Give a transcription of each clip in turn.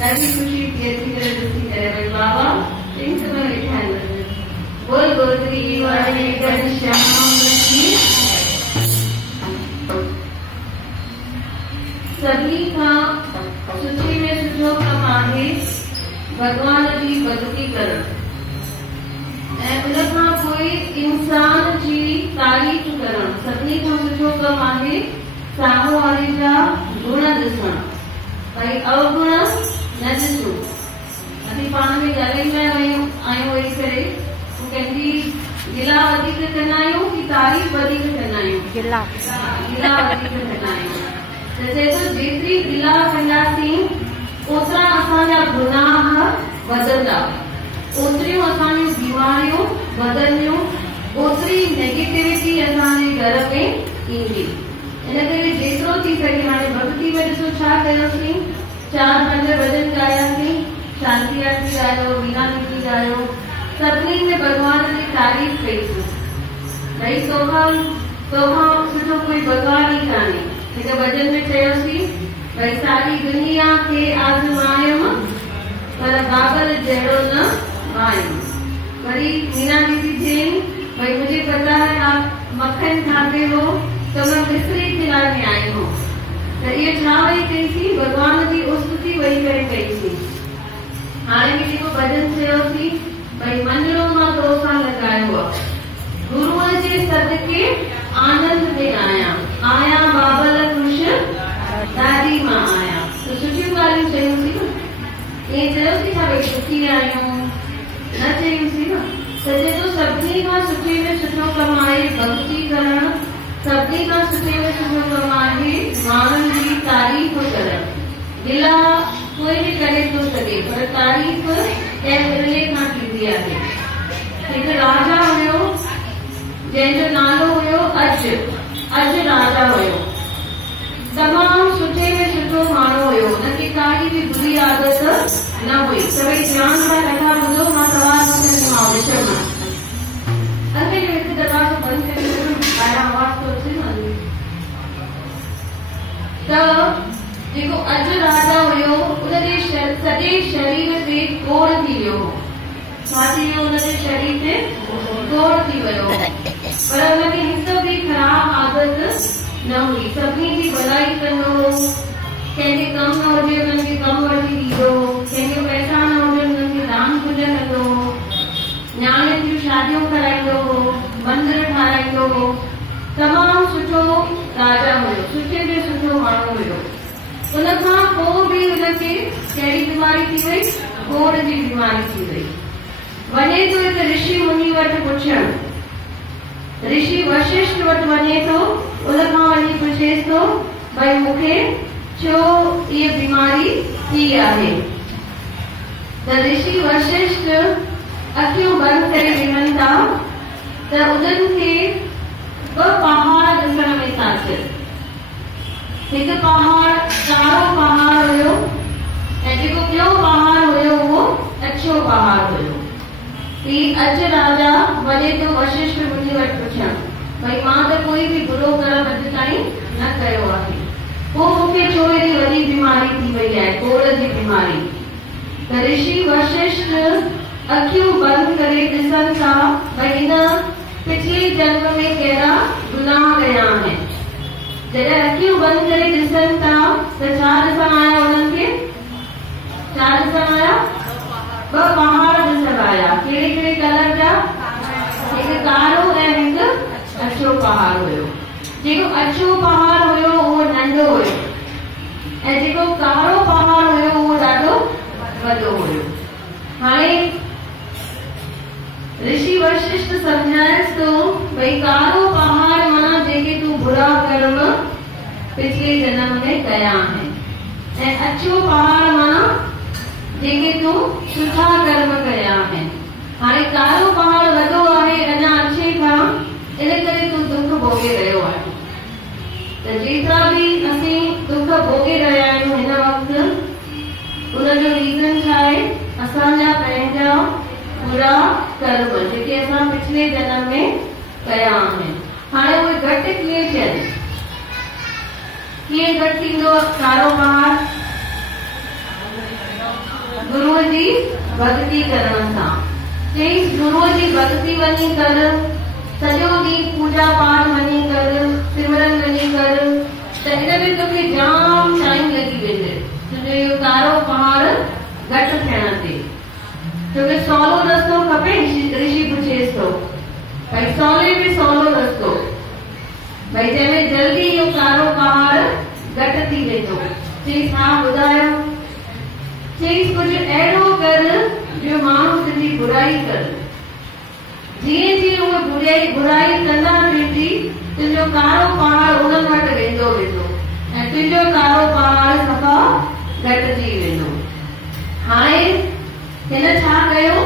ॾाढी ख़ुशी थी अची करे ॾिसी करे भई बाबा चई समय वेठा आहिनि। बोल गोत्री वारे घनश्याम की सभी खां सुठी में सुठो कमु आहे भगवान जी भक्ति करणु ऐं उन खां पोइ इंसान जी तारीफ़ करणु। सभिनी खां सुठो कमु आहे साम्हूं वारे जा गुण ॾिसणु, भई अवगुण न ॾिसो। असीं पाण में ॻाल्हाईंदा आहियूं वेही करे, कंहिंजी गिला वधीक कंदा आहियूं की तारीफ़ वधीक कंदा आहियूं? गिला वधीक कंदा आहियूं। त चए थो जेतिरी गिला कंदासीं ओतिरा असांजा गुनाह वधंदा, ओतिरियूं असांजूं बीमारियूं वधंदियूं, ओतिरी नेगेटिविटी असांजे घर में ईंदी। इन करे जेतिरो थी सघे हाणे भक्ति में ॾिसो छा कयोसीं, 4-5 भॼन ॻायासीं, शांति आरती ॻायो, वीणा नीति ॻायो, सभिनी में भगवान जी तारीफ़ कईसीं। भई तोखां सुठो कोई भगवान ई कान्हे। हिकु भॼन में चयोसीं भई सारी दुनिया खे आज़मायुमि पर बाबर जहिड़ो न पायुमि। वरी मीना दीदी चई भई मुझे पता है आप मक्खन खाते हो तो मैं मिस्री खिलाने आई हूँ। त इहो छा वई कईसीं, भगवान जी उस्तुति वेही करे कईसीं। हाणे बि जेको भॼन चयोसीं भई मंझिलो मां तोसां लॻायो आहे, गुरूअ जे सदके आनंद में आया बाबल ख़ुशि ॾाढी मां आहियां। त सुठियूं ॻाल्हियूं चयूंसीं न, ईअं चयोसीं न भई सुखी आहियूं, न चयूंसीं न। त जेको सभिनी खां सुठे में सुठो कमु आहे भक्ति करणु, सभिनी खां सुठे में सुठो कमु आहे माण्हुनि जी तारीफ़ करणु। गिला कोई बि करे थो सघे पर तारीफ़ कंहिं विरले खां थींदी आहे। हिकु राजा हुयो जंहिंजो नालो हुयो अज राजा हुयो। तमामु सुठे में सुठो माण्हू हुयो, हुनखे काई बि बुरी आदत न हुई। सभई ध्यान सां कथा ॿुधो, मां सवाल पुछंदीमांव विषय मां। अॻे जो हिकु दरवाज़ो बंदि करे ॿाहिरां आवाज़ थो अचे न। त जेको अज राजा हुयो उनजे सॼे शरीर ते कोड़ थी वियो। छा थी वियो? हुनजे शरीर ते कोड़ थी वियो, पर हुनखे हिकु बि ख़राब आदत न हुई। सभिनी जी भलाई कंदो, कंहिंखे कमु न हुजे हुनखे कमु वठी ॾींदो, कंहिंखे पैसा न हुजे हुनखे दान पुञ कंदो, न्याणियुनि जूं शादियूं कराईंदो हो, मंदर ठाराईंदो हो। तमामु सुठो राजा हुयो, सुठे में सुठो माण्हू हुयो। उनखां पोइ बि हुनखे कहिड़ी बीमारी थी वई? कोड़ जी बीमारी थी वई। वञे थो हिकु ऋषि मुनि वटि पुछणु, ऋषि वशिष्ठ वटि वञे थो, उनखां वञी पुछेसि थो भई मूंखे छो इहा बीमारी थी आहे। त ऋषि वशिष्ठ अखियूं बंदि करे ॾिसनि था त उन्हनि खे 2 पहाड़ ॾिसण में था अचनि। हिकु पहाड़ कारो पहाड़ हुयो ऐं जेको ॿियो पहाड़ हुयो उहो अछो पहाड़ हुयो। अज राजा वञे थो वशिष्ठ मुनि वटि पुछणु भई मां त कोई बि बुरो कर्म अॼु ताईं न कयो आहे, पोइ मूंखे छो एॾी वॾी बीमारी थी वई आहे, कोड़ जी बीमारी। त ऋषि वशिष्ठ अखियूं बंदि करे ॾिसनि था भई हिन पिछले जन्म में कहिड़ा गुनाह कया आहिनि। जॾहिं अखियूं बंदि करे ॾिसनि था त छा ॾिसण आया उन्हनि खे? छा ॾिसण आया? 2 पहाड़ ॾिसण आया। कहिड़े कहिड़े कलर जा? हिकु कारो ऐं हिकु अछो पहाड़ हुयो। जेको अछो पहाड़ हुयो उहो नंढो हुयो ऐं जेको कारो पहाड़ हुयो उहो ॾाढो वॾो हुयो। हाणे ऋषि वशिष्ठ सम्झाएसि थो भई कारो पहाड़ माना जेके तूं बुरा कर्म पिछले जन्म में कया आहिनि ऐं अछो पहाड़ माना जेके तूं सुठा कर्म कया आहिनि। हाणे कारो पहाड़ वॾो आहे अञा अछे खां, इन करे तूं दुख भोगे रहियो आहे। त जेतिरा बि असीं दुख भोगे रहिया आहियूं हिन वक़्तु, उनजो रीज़न छा आहे? असांजा पंहिंजा बुरा कर्म जेके असां पिछले जन्म में कया आहिनि। हाणे उहे घटि कीअं थियनि? कीअं घटि थींदो कारो पहाड़? गुरुअ जी भक्ति करण सां। चई गुरुअ जी भक्ति वञी कर, सॼो ॾींहुं पूजा पाठ वञी कर, सिमरन वञी कर, त हिन में तोखे जाम टाइम लॻी वेंदे। तुंहिंजो इहो कारो पहाड़ घटि थियण ते तोखे सवलो रस्तो खपे। ऋषि पुछेसि थो भई सवले में सवलो रस्तो, भई जंहिंमें जल्दी इहो कारो पहाड़ घटि थी वेंदो। चईसि हा ॿुधायो। चईसि कुझु अहिड़ो कर जो माण्हू तुंहिंजी बुराई कर। जीअं जीअं उहे बुराई कंदा वेंदी तुंहिंजो कारो पहाड़ उन्हनि वटि वेंदो वेंदो ऐं तुंहिंजो कारो पहाड़ सफ़ा घटिजी वेंदो। हाणे हिन छा कयो?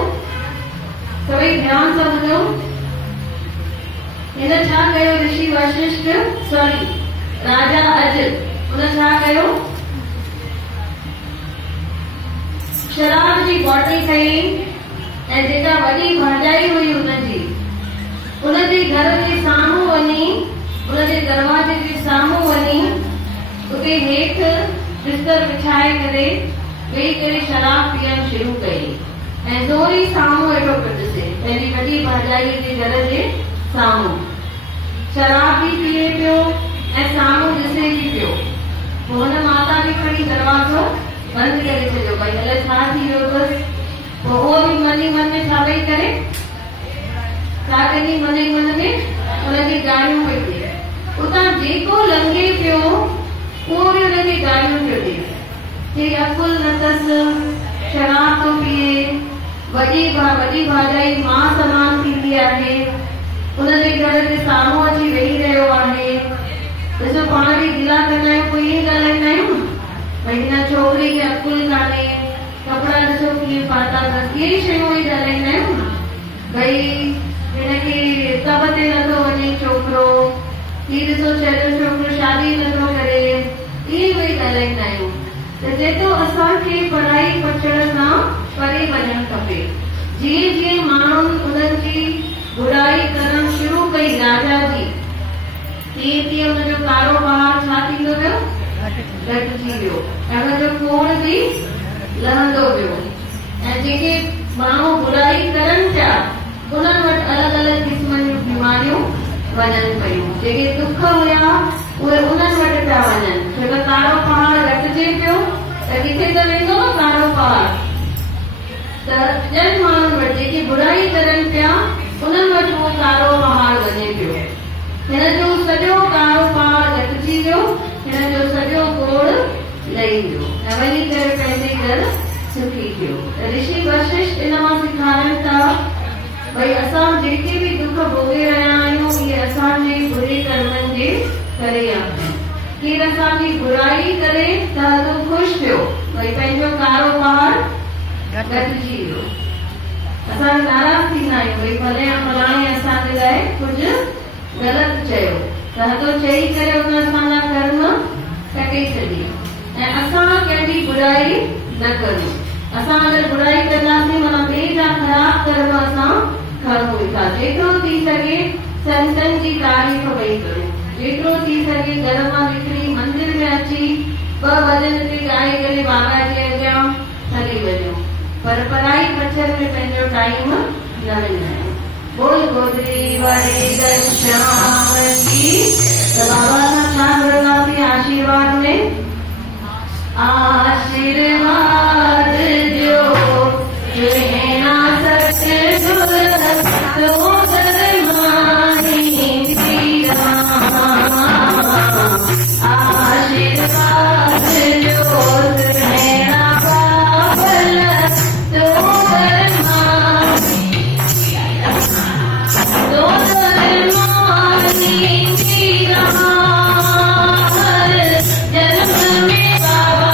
सभई ध्यान सां ॿुधो। हिन छा कयो? ऋषि वशिष्ठ सॉरी राजा अज उन छा कयो? शराब जी बॉटल खई ऐं जेका वॾी भाॼाई हुई उनजे घर जे साम्हूं वञी, उनजे दरवाजे जे साम्हूं वञी उते हेठि बिस्तर विछाए करे वेही करे शराब पीअण शुरू कई ऐं ज़ोरी साम्हूं वेठो पियो पंहिंजी वॾी भाॼाईअ जे घर जे साम्हूं शराब बि पीए पियो ऐं साम्हूं ॾिसे बि पियो। पोइ हुन माता बि खणी दरवाज़ो बंदि करे छॾियो भई अलाए छा थी वियो अथसि। पोइ उहो बि मन ई मन में छा पई करे, छा कंदी मन ई मन में हुनखे गारियूं पई ॾे। उतां जेको लंघे पियो उहो बि हुनखे गारियूं पियो ॾे। चई अकुल न अथसि, शराब थो पीए, वॾी भाॼाई मां समान थींदी आहे, उनजे घर जे साम्हूं अची वेही रहियो आहे। ॾिसो पाण बि गिला कंदा आहियूं, कोई ईअं ॻाल्हाईंदा आहियूं भई हिन छोकिरी खे अकुल कान्हे, कपिड़ा ॾिसो कीअं पाता अथसि, इहे शयूं ई ॻाल्हाईंदा आहियूं भई हिनखे कब ते नथो वञे छोकिरो, हीअ ॾिसो चरियो छोकिरो शादी नथो करे, इहे उहे ॻाल्हाईंदा आहियूं। त जेको असांखे पढ़ाई पचड़ सां परे वञणु खपे। जीअं जीअं माण्हुनि उन्हनि जी बुराई करण शुरू कई राजा जी, तीअं तीअं हुनजो कारो पहाड़ छा थींदो वियो? घटिजी वियो ऐं हुनजो कोड़ बि लहंदो वियो। ऐं जेके माण्हू बुराई करनि पिया उन्हनि वटि अलॻि अलॻि क़िस्मनि जूं बीमारियूं वञनि पियूं। जेके दुख हुया उहे उन्हनि वटि पिया वञनि, छो त कारो पहाड़ घटिजे पियो त किथे त वेंदो न कारो पहाड़। त ॼण माण्हुनि वटि जेके बुराई करनि पिया उन्हनि वटि उहो कारो पहाड़ वञे पियो। हिन जो सॼो कारो पहाड़ घटिजी वियो, हिन जो सॼो कोड़ लही वियो ऐं वञी करे पंहिंजे घर सुखी थियो। ऋषि वशिष्ठ इन मां सेखारनि था भई असां जेके बि दुख भोगे रहिया आहियूं इहे असांजे बुरे कर्मनि जे करे आहे। केरु असांजी बुराई करे त तूं ख़ुशि थियो भई पंहिंजो कारो पहाड़ घटिजी वियो। असां नाराज़ थींदा आहियूं भई भले फलाणे असांजे लाइ कुझु ग़लति चयो त हथो चई करे हुन असांजा कर्म कटे छॾी ऐं असां कंहिंजी बुराई न करूं। असां अगरि बुराई कंदासीं माना ॿिए जा ख़राब कर्म असां खणूं था। जेतिरो थी सघे संतनि जी तारीफ़ वेही करूं, जेतिरो थी सघे घर मां निकिरी मंदिर में अची ॿ भॼन ते ॻाए करे बाबा जे अॻियां हली वञूं, पर पढ़ाई पचर में पंहिंजो टाइम न विञायूं। बोल गोदरी वारे श्याम की। त बाबा सां छा घुरंदासीं आशीर्वाद में? आशीर्वाद जो ना सतगुर आशीर्वाद जो ना बाबल तो जन्म में बाबा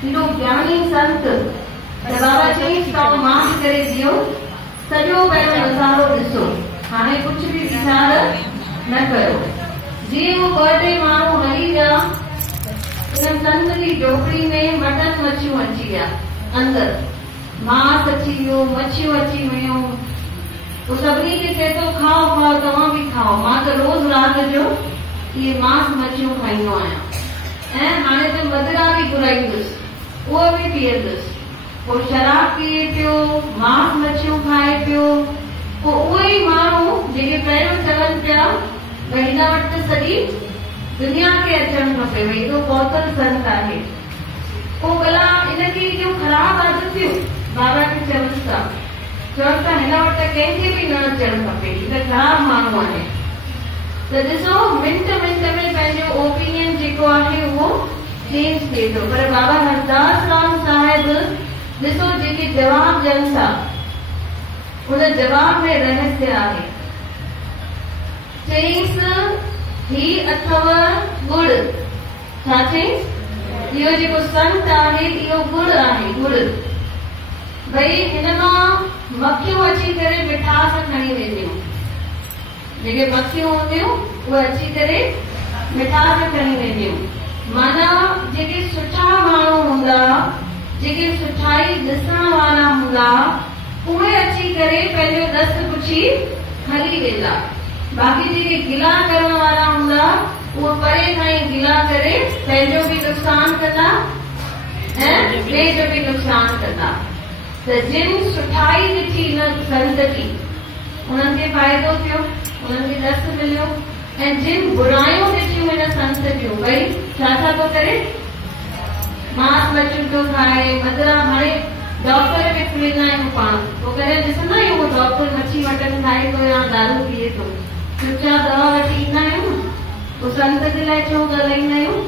हेॾो ज्ञानी संत बाबा चई तव्हां माफ़ करे दियो, सॼो पहिरियों नज़ारो ॾिसो, हाणे कुझु बि वीचार न कयो। जीअं वो 2 टे माण्हू हली विया, इन संत जी झोपड़ी में मटन मच्छियूं अची विया, अंदर मांस अची वियो, मच्छियूं अची वियूं। वो सभिनी खे चए थो खाओ खाओ, तव्हां बि खाओ, मां त रोज़ राति जो इहे मांस मच्छियूं खाईंदो आहियां ऐं हाणे त मदिरा बि घुराईंदुसि, उहो बि पीअंदुसि। पोइ शराब पीए पियो, मांस मच्छियूं खाए पियो। पोइ उहे ई माण्हू जेके पहिरियों चवनि पिया भई हिन वटि त सॼी दुनिया खे अचणु खपे, भई एॾो पहुतल संत आहे, पोइ भला इनखे जूं ख़राब आदतियूं बाबा खे चवनि था हिन वटि त कंहिंखे बि न अचणु खपे, हीअ त ख़राब माण्हू आहे। त ॾिसो मिंट मिंट में पंहिंजो ओपिनियन जेको आहे उहो चेंज थिए थो। पर बाबा हरदास राम साहिब ॾिसो जेके जवाब ॾियनि था, उन जवाब में रहस्य आहे। चईंसि ही अथव गुड़, छा चईंसि इहो जेको संत आहे इहो गुड़ आहे, गुड़। भई हिन मां मक्खियूं अची करे मिठास खणी वेंदियूं, जेके मक्खियूं हूंदियूं उहे अची करे मिठास खणी वेंदियूं। माना जेके सुठा माण्हू हूंदा, जेके सुठाई ॾिसण वारा हूंदा, उहे अची करे पंहिंजो दस्त पुछी हली वेंदा। बाक़ी जेके गिला करण वारा हूंदा उहे परे खां ई गिला करे पंहिंजो बि नुक़सान कंदा ऐं ॿिए जो बि नुक़सान कंदा। त जिन सुठाई ॾिठी न संत जी, उन्हनि खे फ़ाइदो थियो, उन्हनि खे दस्त मिलियो। ऐं जिन बुराइयूं ॾिठियूं हिन संत जूं, भई छा छा थो करे, मांस मच्छियूं थो खाए, मदिरा। हाणे डॉक्टर खे खुलींदा आहियूं पाण, पोइ कॾहिं ॾिसंदा आहियूं उहो डॉक्टर मच्छी मटन खाए थो या दारू पीए थो, चुपचाप दवा वठी ईंदा आहियूं। पोइ संत जे लाइ छो ॻाल्हाईंदा आहियूं?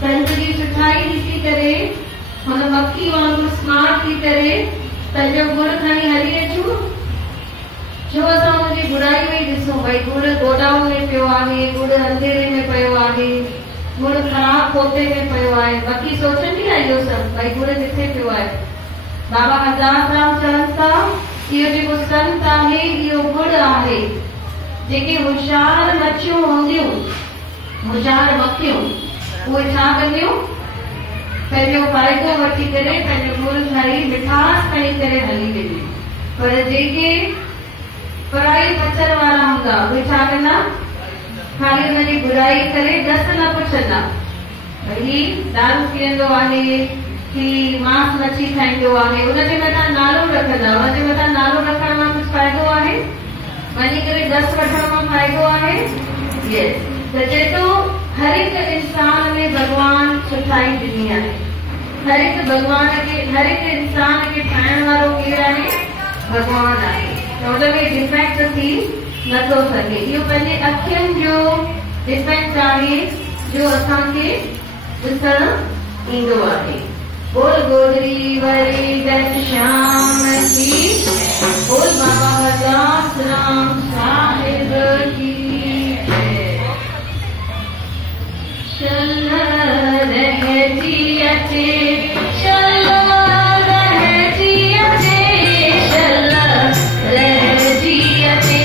संत जी सुठाई ॾिसी करे हुन मक्खी वांगुरु स्मार्ट थी करे पंहिंजो गुड़ खणी हली अचूं। छो असां हुनजी बुराई में ॾिसूं, भई गुड़ गोडाउन में पियो आहे, गुड़ अंधेरे में पियो आहे, गुड़ ख़राब पोते में पियो आहे। बाक़ी सोचंदी आहे इहो सभु, भई गुड़ किथे पियो आहे। बाबा हरदास राम चवनि था इहो जेको संत आहे इहो गुड़ आहे। जेके होशियार मच्छियूं हूंदियूं, होशियार मक्खियूं, उहे छा कंदियूं, पंहिंजो फ़ाइदो वठी करे पंहिंजो गुड़ खाई मिठास खणी करे हली वेंदियूं। पर जेके पराई पचण वारा हूंदा उहे छा कंदा, खाली हुनजी बुराई करे दस्त न पुछंदा, भई दारू पीअंदो आहे कि मांस मच्छी खाईंदो आहे, उनजे मथां नालो रखंदा। उनजे मथां नालो रखण मां कुझु फ़ाइदो आहे, वञी करे दस्त वठण मां फ़ाइदो आहे? यस। त चए थो हर हिकु इंसान में भॻवान सुठाई ॾिनी आहे। हर हिकु भॻवान खे, हर हिकु इंसान खे ठाहिण वारो केरु आहे? भॻवान आहे। त हुनमें डिफेक्ट थी नथो सघे। इहो पंहिंजे अखियुनि जो डिफेक्ट आहे जो असांखे ॾिसण ईंदो आहे। बोल गोदरी वरी जट श्याम की, बोल बाबा हरदास राम साहिब की जय। चल रहती अचे, चल रहती अचे, चल रहती अचे,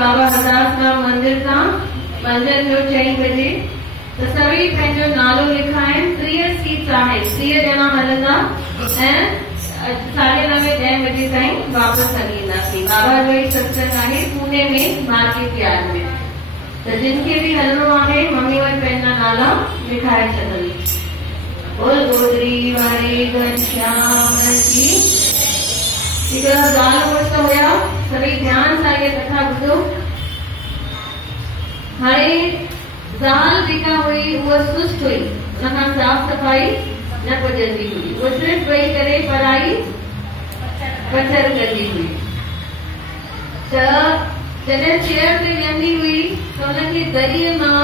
बाबा हरदास राम मंदिर तां मंझंदि जो 6 बजे। त सभई पंहिंजो नालो लिखाइनि। 30 सीट्स आहिनि, 30 ॼणा हलंदा ऐं 9:30 10 बजे ताईं वापसि हली ईंदासीं। बाबा जो ई सत्संग आहे पुणे में, मार्केट यार्ड में। त जिनखे बि हलणो आहे मम्मी वटि पंहिंजा नाला लिखाए छॾंदी। बोल गोदरी वारे घनश्याम की। हिकिड़ा ज़ाल मुड़ुस हुया, सभई ध्यान सां इहा कथा ॿुधो। हाणे ज़ाल जेका हुई उहा सुस्त हुई, हुनखां साफ़ सफ़ाई न पुॼंदी हुई। उहा सिर्फ़ु वेही करे पढ़ाई पथर कंदी हुई। त जॾहिं चेयर ते वेहंदी हुई त हुनखे दरीअ मां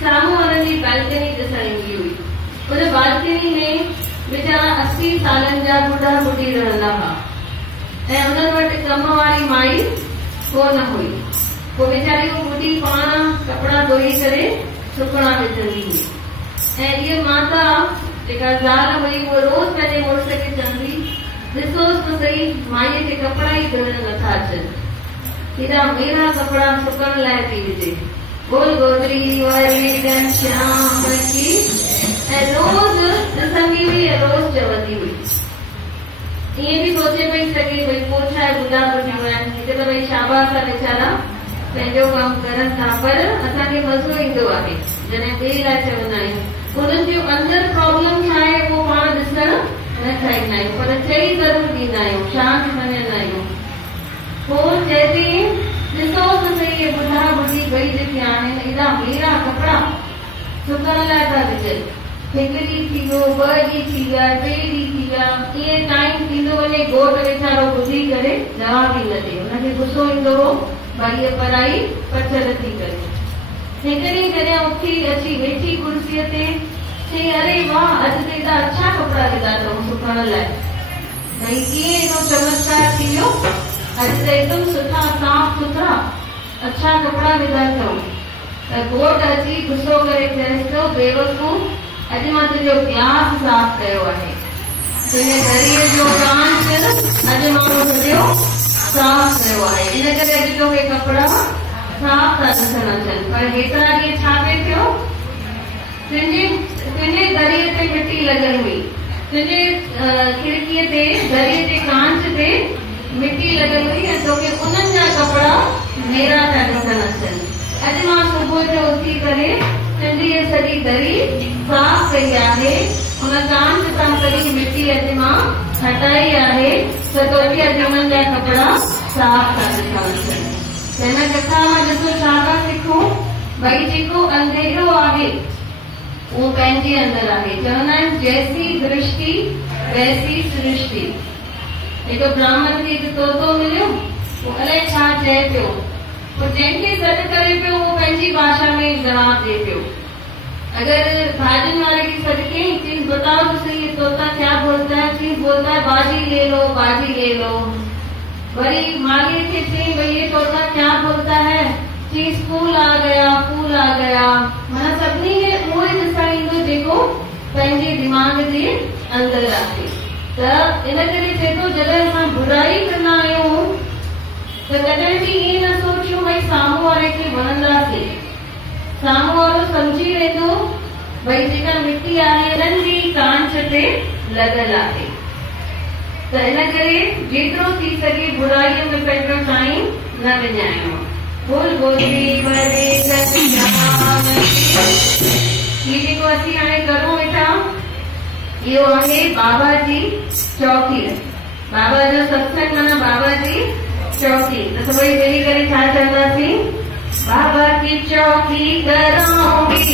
साम्हूं वारनि जी बालकनी ॾिसण ईंदी हुई। उन बालकनी में वीचारा 80 सालनि जा बुढ़ा बुढ़ी रहंदा हुआ ऐं उन्हनि वटि कम वारी माई कोन हुई। पोइ वीचारी उहा बुढ़ी पाण कपिड़ा धोई करे सुकणा विझंदी हुई। ऐं इहा माता जेका ज़ाल हुई उहा रोज़ पंहिंजे मुड़ुस खे चवंदी, ॾिसोसि त सही माईअ खे कपिड़ा ई धोइण नथा अचनि, हेॾा मेरा कपिड़ा सुकण लाइ थी विझे। बोल गोदरी वारे घनश्याम की। ऐं रोज़ ॾिसंदी हुई ऐं रोज़ चवंदी हुई। ईअं बि सोचे पई सघे भई पोइ छा आहे, बुढ़ा बुढ़ियूं आहिनि, हिते त भई शाबाश आहे, वीचारा पंहिंजो कमु करनि था, पर असांखे मज़ो ईंदो आहे जॾहिं ॿिए लाइ चवंदा आहियूं। उन्हनि जो अंदरि प्रॉब्लम छा आहे उहो पाण ॾिसण न चाहींदा आहियूं, पर चई ज़रूरु ॾींदा आहियूं, शांति मञंदा आहियूं। पोइ चए थी, ॾिसो त सही इहे बुढ़ा बुढ़ी ॿई जेके आहिनि एॾा मेरा कपिड़ा सुकण लाइ था विझनि। हिकु ॾींहुं थी वियो, 2 ॾींहं थी विया, 3 ॾींहं थी विया, ईअं टाइम थींदो वञे। घोट वीचारो ॿुधी करे जवाब ई न ॾे। हुनखे गुस्सो ईंदो हो, भई इहा पढ़ाई पथर थी करे। हिकु ॾींहुं जॾहिं उथी अची वेठी कुर्सीअ ते, चई अरे वाह, अॼु त एॾा अच्छा कपिड़ा विधा अथऊं सुकण लाइ। भई कीअं एॾो चमत्कार थी वियो, अॼु त हिकदमि सुठा साफ़ सुथरा अच्छा कपिड़ा विधा अथऊं। त घोट अची गुस्सो करे चएसि थो, बेवकूफ़, अॼु मां तुंहिंजो गिलास साफ़ कयो आहे, तुंहिंजे दरीअ जो कांच अॼु मां तुंहिंजो साफ़ कयो आहे, इन करे अॼु तोखे कपिड़ा साफ़ था ॾिसण अचनि। पर हेतिरा ॾींहं छा पियो थियो, तुंहिंजे दरीअ ते मिटी लॻल हुई, तुंहिंजे खिड़कीअ ते दरीअ ते कांच ते मिटी लॻल हुई ऐं तोखे उन्हनि जा कपिड़ा मेरा था ॾिसण अचनि। अॼु मां सुबुह जो उथी करे तुंहिंजी इहा सॼी दरी साफ़ कई आहे, उन कांच सां सॼी मिटी अॼु मां हटाई आहे, त तोखे अॼु उन्हनि जा कपिड़ा साफ़ था ॾिसण अचनि। हिन कथा मां ॾिसो छा था सिखूं, भई जेको अंधेरो आहे उहो पंहिंजे अंदरि आहे। चवंदा आहिनि जैसी दृष्टि वैसी सृष्टि। हिकु ब्राह्मण खे हिकु तोतो मिलियो, उहो अलाए छा चए पियो, पोइ जंहिंखे सॾु करे पियो उहो पंहिंजी भाषा में जवाब ॾे पियो। अगर भाॼियुनि वारे खे सॾु कयईं, चीज़ बताओ तो सही ये तोता क्या बोलता है, चीज़ बोलता है भाजी ले लो, भाजी ले लो। वरी माली खे चयईं भई ये तोता क्या बोलता है, चीज़ फूल आ गया, फूल आ गया। माना सभिनी खे उहो ई ॾिसण ईंदो जेको पंहिंजे दिमाग़ जे अंदरि आहे। त इन करे चए थो, जॾहिं असां बुराई कंदा आहियूं त कॾहिं बि ईअं न सोचियूं भई साम्हूं वारे खे वणंदासीं। साम्हूं वारो सम्झी वेंदो भई जेका मिटी आहे हिननि जी कांच ते लॻल आहे। त इन करे जेतिरो थी सघे बुराईअ में पंहिंजो टाइम न विञाइणो। बोल गोदरी वारे घनश्याम की। हीउ जेको असीं हाणे करूं वेठा, इहो आहे बाबा जी चौकी। बाबा जो सत्संग माना बाबा जी चौकी। त सभई मिली करे छा चवंदासीं, बाबा की चौकी कराऊंगी,